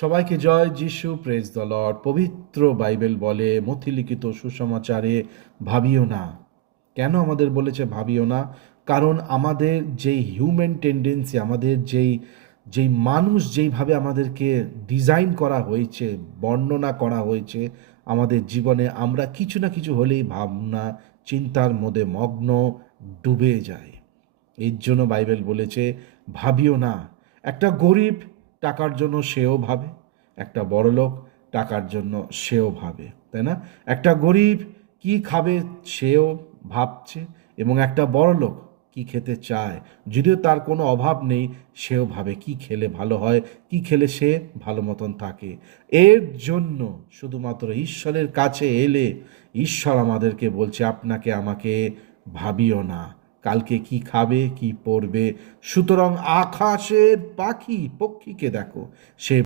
সবাইকে জয় যিশু, praise the Lord. পবিত্র বাইবেল বলে, মথিলিখিত সুসমাচারে ভাবিও না। কেন আমাদের বলেছে ভাবিও না? কারণ আমাদের যেই হিউম্যান টেন্ডেন্সি, আমাদের যেই মানুষ যেইভাবে আমাদেরকে ডিজাইন করা হয়েছে, বর্ণনা করা হয়েছে, আমাদের জীবনে আমরা কিছু না কিছু হলেই ভাবনা চিন্তার মধ্যে মগ্ন, ডুবে যাই। এর জন্য বাইবেল বলেছে ভাবিও না। একটা গরিব টাকার জন্য সেও ভাবে, একটা বড়লোক টাকার জন্য সেও ভাবে, তাই না? একটা গরিব কি খাবে সেও ভাবছে, এবং একটা বড়লোক কি খেতে চায়, যদিও তার কোনো অভাব নেই, সেও ভাবে কি খেলে ভালো হয়, কি খেলে সে ভালো মতন থাকে। এর জন্য শুধুমাত্র ঈশ্বরের কাছে এলে ঈশ্বর আমাদেরকে বলছে আপনাকে আমাকে ভাবিও না, কালকে কি খাবে কি পরবে। সুতরাং আকাশের পক্ষীকে দেখো, সে